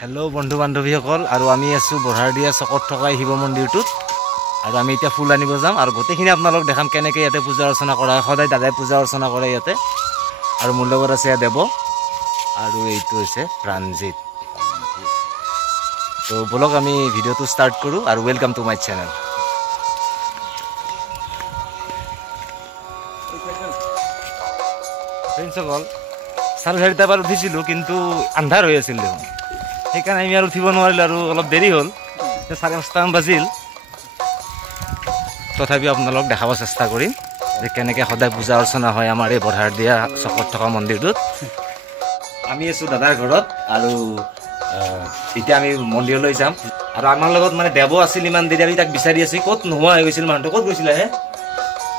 Hello बंधु बान्धवीসকল আৰু আমি আছো বঢ়াৰদিয়া চকত থকা শিৱ মন্দিৰটোত আৰু আমি এতিয়া ফুল আনিব যাম আৰু গোটেইখিনি আপোনালোক দেখাম কেনেকৈ ইয়াতে পূজা অৰ্চনা কৰা হয় সদায় দাদাই পূজা অৰ্চনা কৰে ইয়াতে আৰু মোৰ লগত আছে দেৱ আৰু এইটো হৈছে প্ৰাণজিত তো বলক আমি ভিডিওটো ষ্টাৰ্ট কৰো আৰু ওয়েলকাম টু মাই চেনেল ফ্ৰেণ্ডসকল 4:30 বাৰ উঠিছিলো কিন্তু আন্ধাৰ হৈ আছিল দেখোন সেইকাৰণে আমি আৰু উঠিব নোৱাৰিলোঁ আৰু অলপ দেৰি হ'ল 5:30 বাজিল তথাপিও আপোনালোক দেখাব চেষ্টা কৰিম যে কেনেকৈ সদায় পূজা অৰ্চনা হয় আমাৰ এই বঢ়াৰদিয়া চকত থকা মন্দিৰটোত আমি আছো দাদাৰ ঘৰত আৰু এতিয়া আমি মন্দিৰলৈ যাম আৰু আমাৰ লগত মানে দেৱ আছিল ইমান দেৰি আমি তাক বিচাৰি আছো ক'ত নোহোৱা হৈ গৈছিল মানুহটো ক'ত গৈছিলে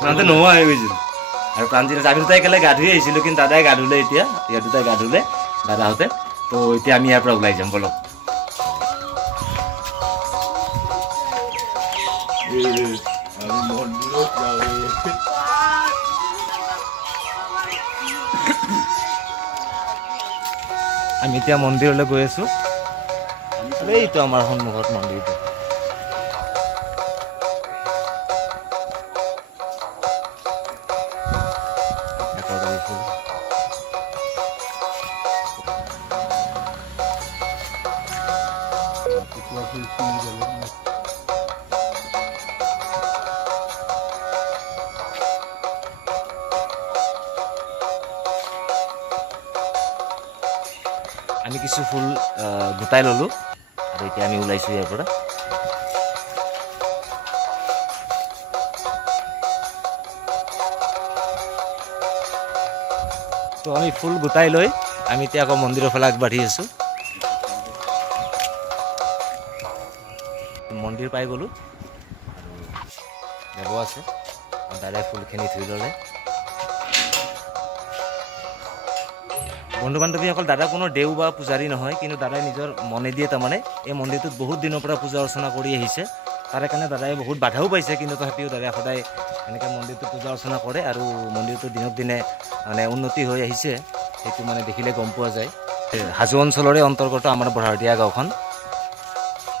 মানুহটো নোহোৱা হৈ গৈছিল আৰু প্ৰাণজিত আমি দুটাই একেলগে গা ধুই আহিছিলোঁ কিন্তু দাদাই গা ধুলে এতিয়া ইয়াত দুটাই গা ধুলে দাদাহঁতে তো এতিয়া আমি ইয়াৰ পৰা ওলাই যাম বলক আমি এতিয়া মন্দিৰলৈ গৈ আছো এইটো আমাৰ সন্মুখত মন্দিৰটো আমি কিছু ফুল গোটাই ললো আৰু এতিয়া আমি ওলাইছো ইয়াৰ পৰা তো আমি ফুল গোটাই লৈ আমি এতিয়া আকৌ মন্দিৰৰ ফালে আগবাঢ়ি আছো মন্দিৰ পাই গলো আৰু দেৱ আছে দাদাই ফুলখিনি ধুই ল'লে বন্ধু বান্ধৱীসকল দাদা কোনো দেউ বা পূজাৰী নহয় কিন্তু দাদাই নিজৰ মনে দিয়ে তাৰমানে এই মন্দিৰটোত বহুত দিনৰ পৰা পূজা অৰ্চনা কৰি আহিছে তাৰে কাৰণে দাদাই বহুত বাধাও পাইছে কিন্তু তথাপিও দাদাই সদায় এনেকৈ মন্দিৰটোত পূজা অৰ্চনা কৰে আৰু মন্দিৰটো দিনক দিনে মানে উন্নতি হৈ আহিছে সেইটো মানে দেখিলে গম পোৱা যায় হাজো অঞ্চলৰে অন্তৰ্গত আমাৰ বঢ়াৰদিয়া গাঁওখন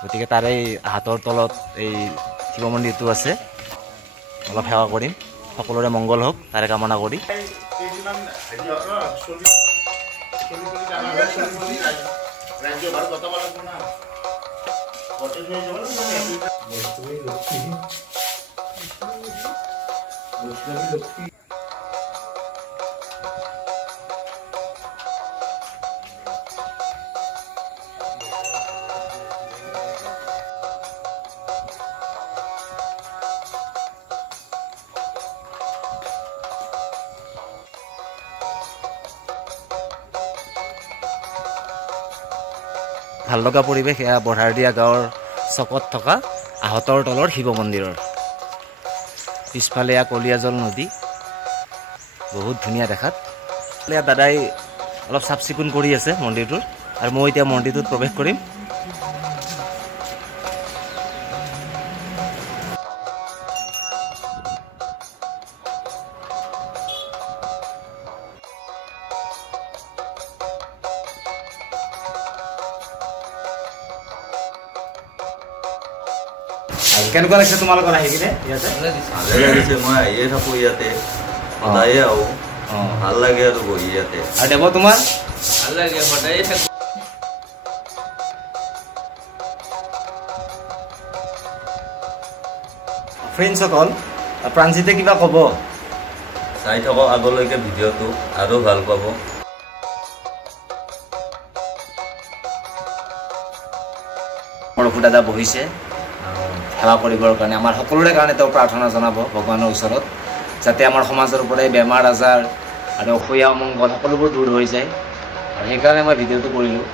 গতিকে তাৰে হাতৰ তলত এই শিৱ মন্দিৰটো আছে অলপ সেৱা কৰিম সকলোৰে মংগল হওক তাৰে কামনা কৰি ভাল লগা পৰিৱেশ এয়া বঢ়াৰদিয়া গাঁৱৰ চকত থকা আহতৰ তলৰ শিৱ মন্দিৰৰ পিছফালে এয়া কলিয়াজল নদী বহুত ধুনীয়া দেখাত ইয়াত দাদাই অলপ চাফ চিকুণ কৰি আছে মন্দিৰটোৰ আৰু মই এতিয়া মন্দিৰটোত প্ৰৱেশ কৰিম কেনেকুৱা লাগিছে তোমালোকৰ আহি কিনে ইয়াতে ভালে লাগিছে মই আহিয়ে থাকো ইয়াতে সদায়ে আহো ভাল লাগে আৰু বহি ইয়াতে আৰু দেৱ তোমাৰ ভাল লাগে সদায়ে থাকো ফ্ৰেণ্ডসকল প্ৰাণজিতে কিবা ক'ব চাই থাকক আগলৈকে ভিডিঅ'টো আৰু ভাল পাব ৰঘু দাদা বহিছে সেৱা কৰিবৰ কাৰণে আমাৰ সকলোৰে কাৰণে তেওঁ প্ৰাৰ্থনা জনাব ভগৱানৰ ওচৰত যাতে আমাৰ সমাজৰ পৰাই বেমাৰ আজাৰ আৰু অসূয়া অমংগল সকলোবোৰ দূৰ হৈ যায় আৰু সেইকাৰণে মই ভিডিঅ'টো কৰিলোঁ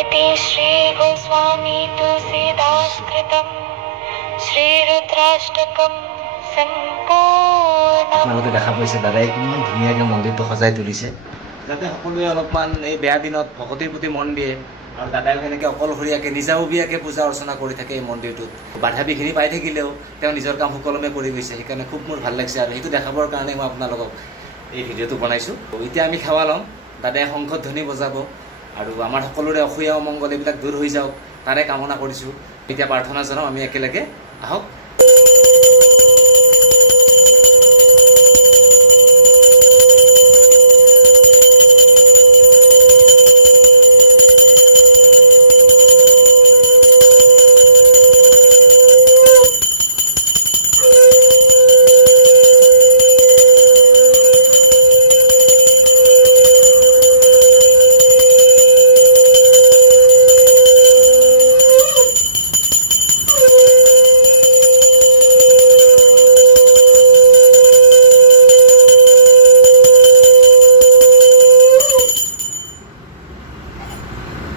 इति श्री गोस्वामी तुलसीदास कृतं श्री रुद्राष्टकम संपूर्ण। আপোনালোকে দেখা পাইছে দাদাই কিমান ধুনীয়াকৈ মন্দিৰটো সজাই তুলিছে, যাতে সকলোৱে অলপমান এই বেয়া দিনত ভকতিৰ প্ৰতি মন দিয়ে আৰু দাদাই কেনেকৈ অকলশৰীয়াকৈ নিজাববীয়াকৈ পূজা অৰ্চনা কৰি থাকে এই মন্দিৰটোত। বাধা বিঘিনি পাই থাকিলেও তেওঁ নিজৰ কাম সুকলমে কৰি গৈছে, সেইকাৰণে খুব মোৰ ভাল লাগিছে আৰু সেইটো দেখাবৰ কাৰণে মই আপোনালোকক এই ভিডিঅ'টো বনাইছোঁ। এতিয়া আমি সেৱা ল'ম, দাদাই শংখত ধ্বনি বজাব আৰু আমাৰ সকলোৰে অসূয়া অমংগল এইবিলাক দূৰ হৈ যাওক তাৰে কামনা কৰিছোঁ। এতিয়া প্ৰাৰ্থনা জনাওঁ আমি একেলগে, আহক।